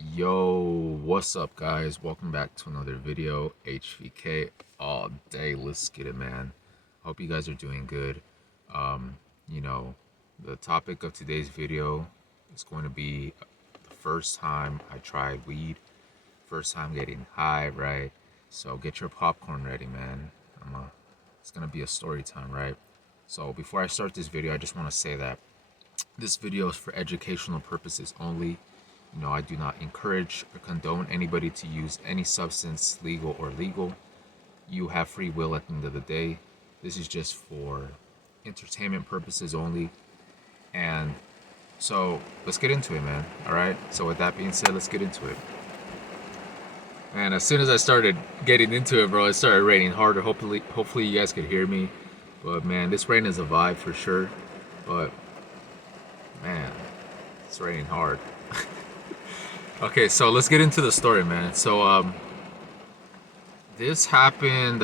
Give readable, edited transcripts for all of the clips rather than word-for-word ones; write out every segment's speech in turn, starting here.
Yo, what's up, guys? Welcome back to another video. HVK all day. Let's get it, man. Hope you guys are doing good. Um, you know, the topic of today's video is going to be the first time I tried weed, first time getting high, right? So get your popcorn ready, man. It's gonna be a story time, right? So before I start this video, I just want to say that this video is for educational purposes only. I do not encourage or condone anybody to use any substance, legal or illegal. You have free will at the end of the day. This is just for entertainment purposes only. And so let's get into it, man. All right. So with that being said, let's get into it. And as soon as I started getting into it, bro, it started raining harder. Hopefully you guys could hear me. But man, this rain is a vibe for sure. But man, it's raining hard. Okay, so let's get into the story, man. So this happened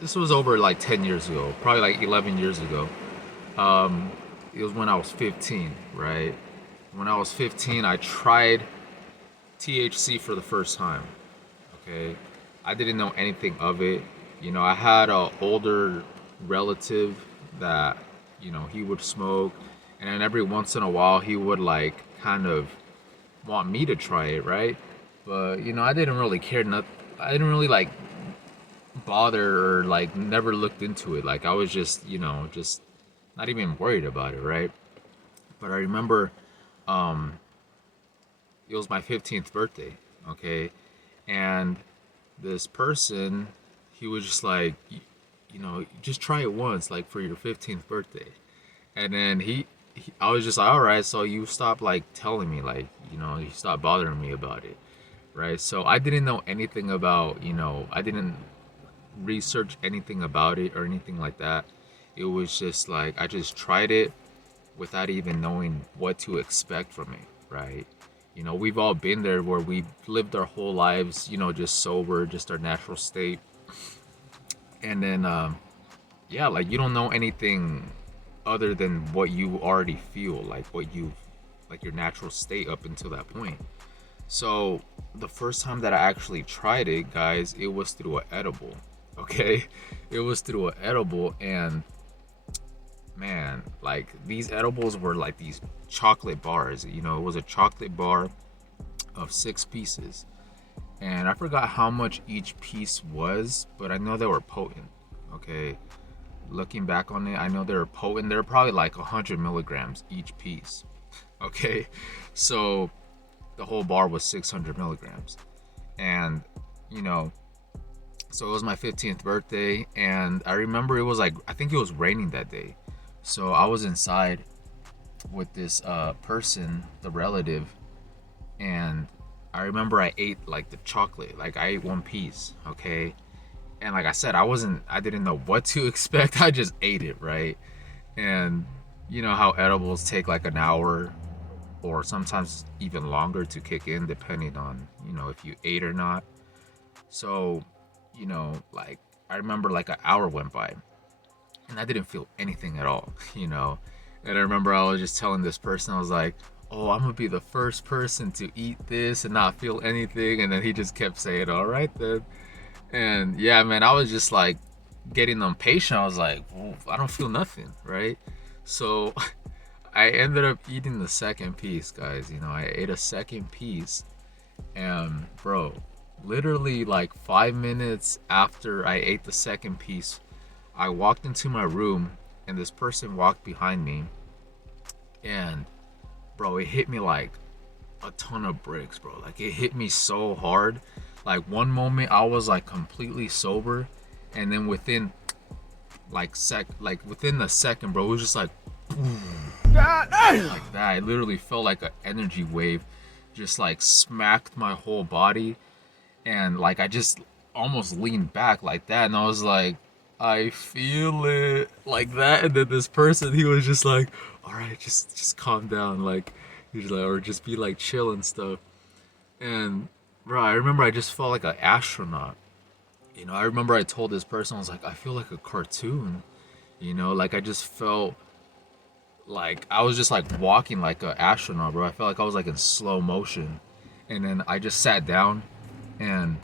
this was over like 10 years ago, probably like 11 years ago. It was when I was 15, right? When I was 15, I tried THC for the first time. Okay, I didn't know anything of it. I had an older relative that he would smoke, and then every once in a while he would like kind of want me to try it, right? But I didn't really care. I didn't really like bother or like never looked into it. Like I was just just not even worried about it, right? But I remember it was my 15th birthday, okay, and this person, he was just like, just try it once, like for your 15th birthday. And then I was just like, all right, so you stop like telling me, like, you stop bothering me about it, right? So I didn't know anything about, I didn't research anything about it or anything like that. It was just like I just tried it without even knowing what to expect from it, right? We've all been there where we've lived our whole lives, just sober, just our natural state. And then, yeah, like you don't know anything other than what you already feel, like your natural state up until that point. So the first time that I actually tried it, guys, it was through an edible. Okay, it was through an edible, and man, like these edibles were like these chocolate bars. It was a chocolate bar of 6 pieces, and I forgot how much each piece was, but I know they were potent. Okay, looking back on it, I know they were potent. They're probably like 100 milligrams each piece. Okay, so the whole bar was 600 milligrams, and you know so it was my 15th birthday, and I remember it was like, I think it was raining that day. So I was inside with this person, the relative, and I remember I ate like the chocolate, like I ate 1 piece, okay? And like I said, I didn't know what to expect. I just ate it, right? And you know how edibles take like an hour or sometimes even longer to kick in depending on, if you ate or not. So, like I remember like an hour went by and I didn't feel anything at all, And I remember I was just telling this person, I was like, oh, I'm gonna be the first person to eat this and not feel anything. And then he just kept saying, all right then. And yeah, man, I was just like getting impatient. I was like, well, I don't feel nothing, right? So I ended up eating the second piece, guys. I ate a second piece, and bro, literally like 5 minutes after I ate the second piece, I walked into my room and this person walked behind me, and bro, it hit me like a ton of bricks, bro. Like it hit me so hard. Like one moment I was like completely sober, and then within within the second, bro, it was just like like that. It literally felt like an energy wave just like smacked my whole body, and like I just almost leaned back like that, and I was like, I feel it like that. And then this person, he was just like, all right, just calm down, like he's like, or just be like chill and stuff. And bro, I remember I just felt like an astronaut. I remember I told this person, I was like, I feel like a cartoon. Like I just felt like I was just like walking like an astronaut, bro. I felt like I was like in slow motion. And then I just sat down, and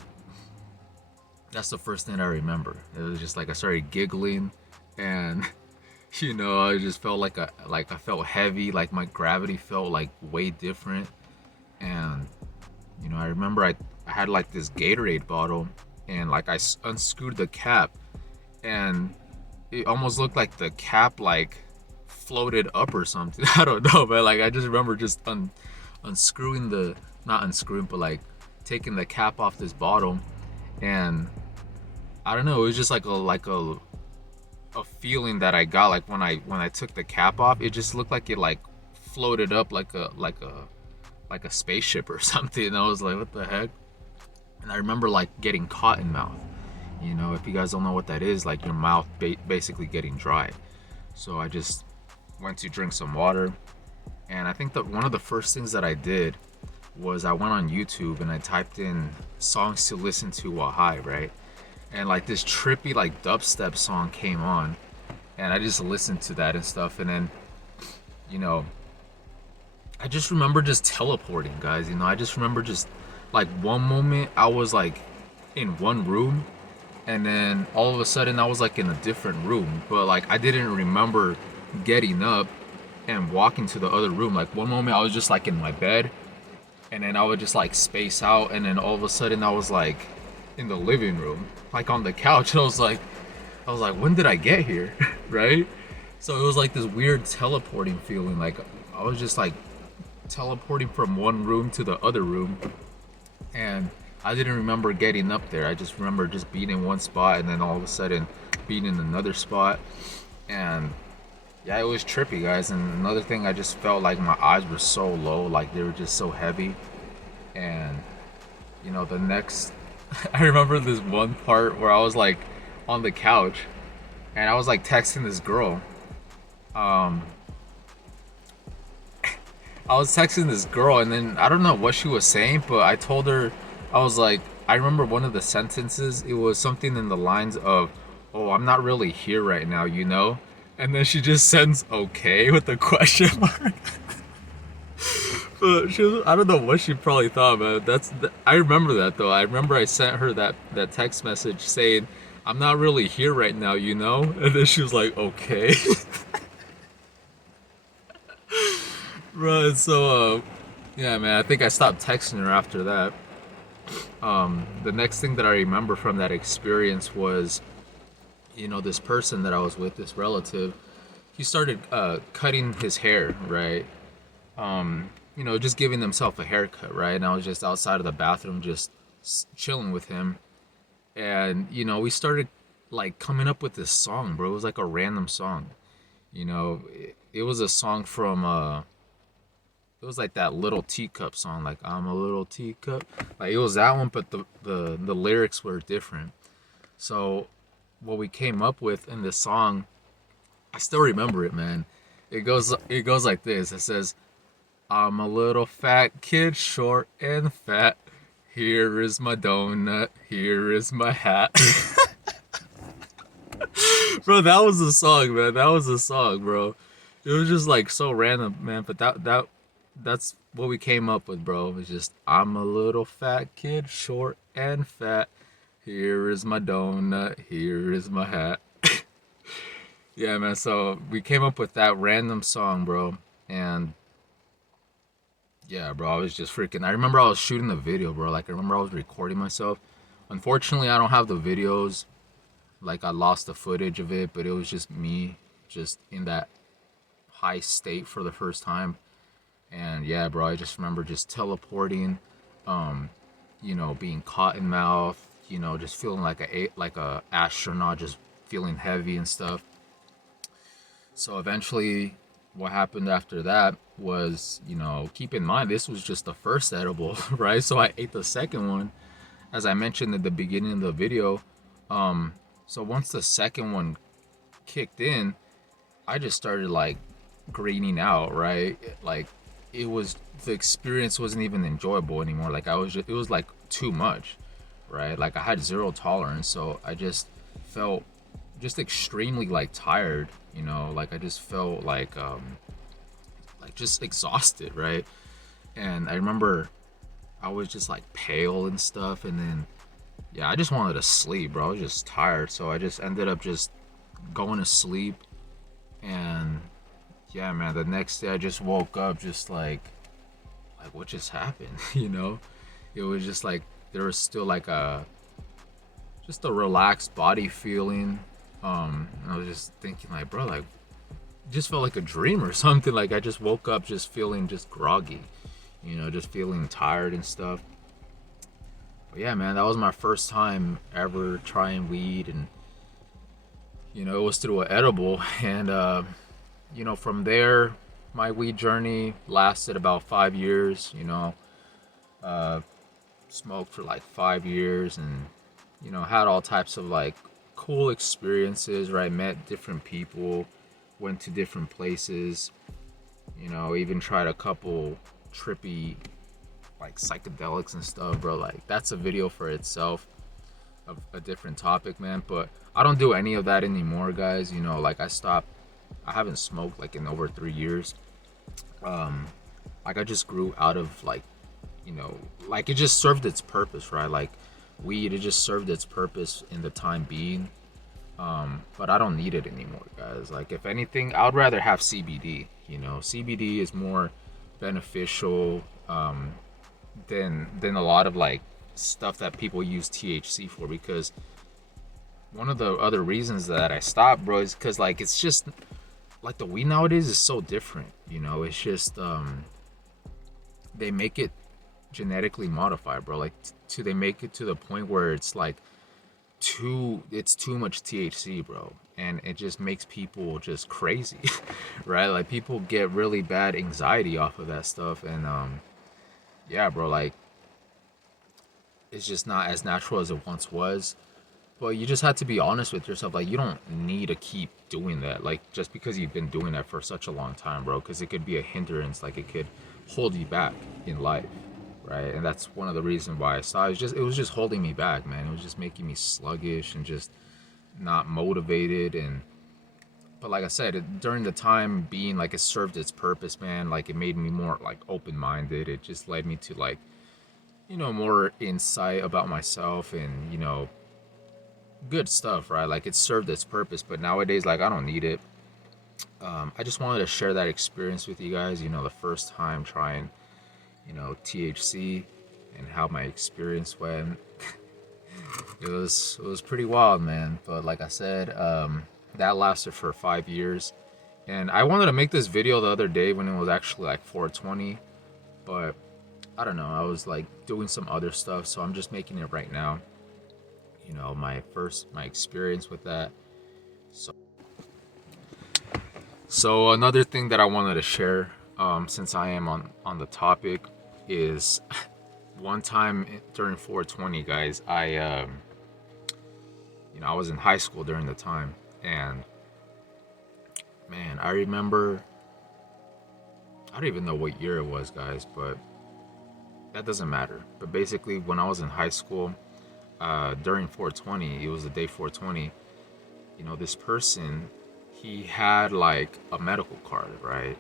that's the first thing I remember. It was just like I started giggling, and I just felt like I felt heavy, like my gravity felt like way different. And I remember I had like this Gatorade bottle, and like I unscrewed the cap, and it almost looked like the cap like floated up or something. I don't know, but like I just remember just unscrewing the not unscrewing, but like taking the cap off this bottle, and I don't know, it was just like a feeling that I got like when I took the cap off. It just looked like it like floated up like a spaceship or something. And I was like, what the heck? And I remember like getting cotton mouth. If you guys don't know what that is, like your mouth basically getting dry. So I just went to drink some water, and I think that one of the first things that I did was I went on YouTube and I typed in songs to listen to while high, right? And like this trippy like dubstep song came on, and I just listened to that and stuff. And then you know I just remember just teleporting, guys. I just remember just like one moment I was like in one room, and then all of a sudden I was like in a different room, but like I didn't remember getting up and walking to the other room. Like one moment I was just like in my bed, and then I would just like space out, and then all of a sudden I was like in the living room, like on the couch. And I was like, when did I get here? Right? So it was like this weird teleporting feeling. Like I was just like teleporting from one room to the other room, and I didn't remember getting up there. I just remember just being in one spot, and then all of a sudden being in another spot. And yeah, it was trippy, guys. And another thing, I just felt like my eyes were so low, like they were just so heavy. And the next I remember this one part where I was like on the couch, and I was like texting this girl. um I was texting this girl, and then I don't know what she was saying, but I told her, I was like, I remember one of the sentences. It was something in the lines of, "Oh, I'm not really here right now, you know?" And then she just sends "okay" with a question mark. But I don't know what she probably thought, man. I remember that though. I remember I sent her that text message saying, "I'm not really here right now, you know?" And then she was like, "Okay." Right. So, yeah, man. I think I stopped texting her after that. The next thing that I remember from that experience was, this person that I was with, this relative, he started cutting his hair, right? Just giving himself a haircut, right? And I was just outside of the bathroom, just chilling with him, and we started like coming up with this song, bro. It was like a random song. It was a song from it was like that Little Teacup song, like "I'm a little teacup." Like it was that one, but the lyrics were different. So what we came up with in this song, I still remember it, man. It goes like this. It says, "I'm a little fat kid, short and fat. Here is my donut. Here is my hat." Bro, that was the song, man. That was the song, bro. It was just like so random, man. But that's what we came up with, bro. It was just, "I'm a little fat kid, short and fat. Here is my donut. Here is my hat." Yeah, man. So we came up with that random song, bro. And yeah, bro, I was just freaking. I remember I was shooting the video, bro. Like I remember I was recording myself. Unfortunately, I don't have the videos. Like I lost the footage of it, but it was just me, just in that high state for the first time. And yeah, bro, I just remember just teleporting, being cotton mouth, just feeling like a astronaut, just feeling heavy and stuff. So eventually, what happened after that was, keep in mind this was just the first edible, right? So I ate the second one, as I mentioned at the beginning of the video. So once the second one kicked in, I just started like greening out, right? Like the experience wasn't even enjoyable anymore. Like it was like too much, right? Like I had zero tolerance, so I just felt just extremely like tired, like I just felt like just exhausted, right? And I remember I was just like pale and stuff, and then yeah, I just wanted to sleep, bro. I was just tired, so I just ended up just going to sleep. And yeah, man, the next day I just woke up just like what just happened, you know? It was just like there was still like a just a relaxed body feeling. I was just thinking like, bro, like just felt like a dream or something. Like I just woke up just feeling just groggy, you know, just feeling tired and stuff. But yeah, man, that was my first time ever trying weed, and you know, it was through an edible. And you know, from there, my weed journey lasted about 5 years. You know, uh, smoked for like 5 years, and you know, had all types of like cool experiences. Right, met different people, went to different places. You know, even tried a couple trippy like psychedelics and stuff, bro. Like that's a video for itself, of a different topic, man. But I don't do any of that anymore, guys. You know, like I stopped. I haven't smoked like in over 3 years. Um, like I just grew out of like, you know, like it just served its purpose, right? Like weed, it just served its purpose in the time being. But I don't need it anymore, guys. Like if anything, I would rather have CBD. You know, CBD is more beneficial than a lot of like stuff that people use THC for. Because one of the other reasons that I stopped, bro, is because like it's just like the weed nowadays is so different. You know, it's just they make it genetically modified, bro. Like to they make it to the point where it's like it's too much THC, bro, and it just makes people just crazy, right? Like people get really bad anxiety off of that stuff, and yeah, bro, like it's just not as natural as it once was. But you just have to be honest with yourself. Like you don't need to keep doing that. Like just because you've been doing that for such a long time, bro, because it could be a hindrance. Like it could hold you back in life, right? And that's one of the reasons why I stopped. It was just holding me back, man. It was just making me sluggish and just not motivated. And but like I said, during the time being, like it served its purpose, man. Like it made me more like open minded. It just led me to like, you know, more insight about myself, and you know, good stuff, right? Like it served its purpose. But nowadays, like I don't need it. I just wanted to share that experience with you guys. You know, the first time trying, you know, THC, and how my experience went. It was pretty wild, man. But like I said, that lasted for 5 years. And I wanted to make this video the other day when it was actually like 420, but I don't know. I was like doing some other stuff, so I'm just making it right now. You know, my experience with that. So another thing that I wanted to share, since I am on the topic, is one time during 420, guys, you know, I was in high school during the time, and man, I remember, I don't even know what year it was, guys, but that doesn't matter. But basically, when I was in high school, during 420, it was the day 420. You know, this person, he had like a medical card, right?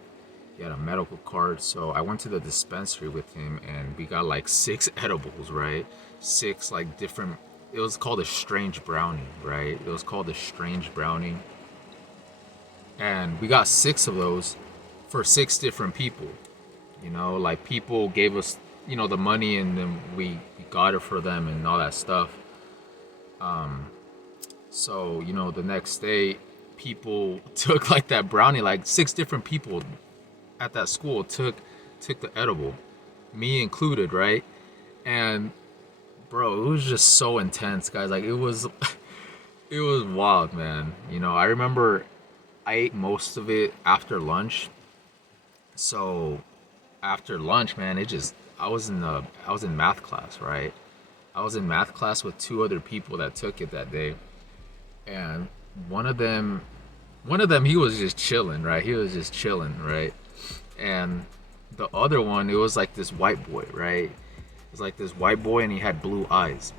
He had a medical card, so I went to the dispensary with him, and we got like 6 edibles, right? Six like different. It was called a strange brownie, right? It was called a strange brownie, and we got 6 of those for 6 different people. You know, like people gave us, you know, the money, and then we got it for them and all that stuff. So you know, the next day, people took like that brownie. Like 6 different people at that school took the edible, me included, right? And bro, it was just so intense, guys. Like it was it was wild, man. You know, I remember I ate most of it after lunch. So after lunch, man, it just I was in math class, right? I was in math class with 2 other people that took it that day, and one of them he was just chilling, right? He was just chilling, right? And the other one, it was like this white boy, right? It was like this white boy, and he had blue eyes,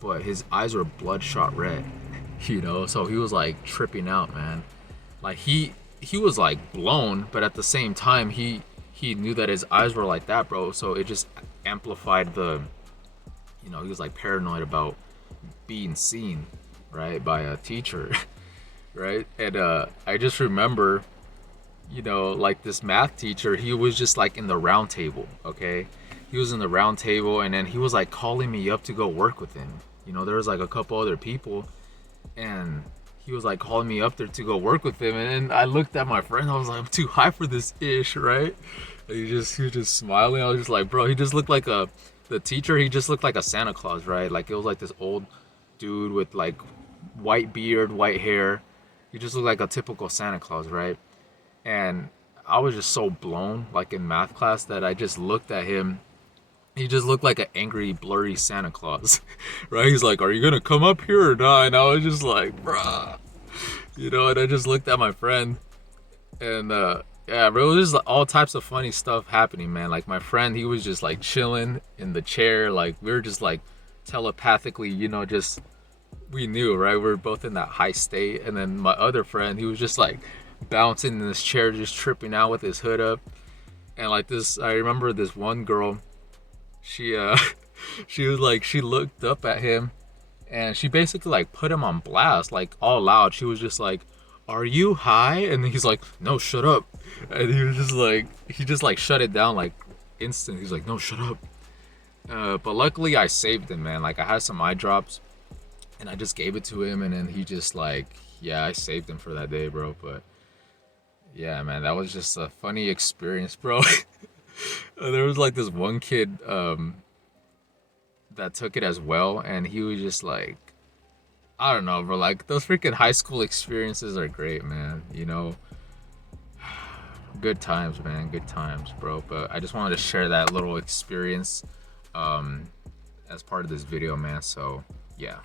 but his eyes were bloodshot red, you know. So he was like tripping out, man. Like he was like blown, but at the same time, he knew that his eyes were like that, bro. So it just amplified the, he was like paranoid about being seen, right, by a teacher, right? And I just remember, like this math teacher, he was just like in the round table, okay? He was in the round table, and then he was like calling me up to go work with him. There was like a couple other people, and he was like calling me up there to go work with him. And then I looked at my friend, I was like, I'm too high for this ish, right? And he was just smiling. I was just like, bro, he just looked like the teacher, he just looked like a Santa Claus, right? Like it was like this old dude with like white beard, white hair. He just looked like a typical Santa Claus, right? And I was just so blown, like in math class, that I just looked at him. He just looked like an angry, blurry Santa Claus, right? He's like, "Are you gonna come up here or not?" And I was just like, "Bruh," And I just looked at my friend, and yeah, bro, it was just all types of funny stuff happening, man. Like my friend, he was just like chilling in the chair, like we were just like telepathically, just we knew, right? We were both in that high state. And then my other friend, he was just like bouncing in this chair, just tripping out with his hood up. And like this, I remember this one girl, she she was like, she looked up at him, and she basically like put him on blast, like all loud. She was just like, "Are you high?" And he's like, "No, shut up." And he just like shut it down like instant. He's like, "No, shut up." But luckily I saved him, man. Like I had some eye drops, and I just gave it to him, and then he just like, yeah, I saved him for that day, bro. But yeah, man, that was just a funny experience, bro. There was like this one kid that took it as well, and he was just like, I don't know, bro. Like those freaking high school experiences are great, man. Good times, man. Good times, bro. But I just wanted to share that little experience as part of this video, man. So yeah.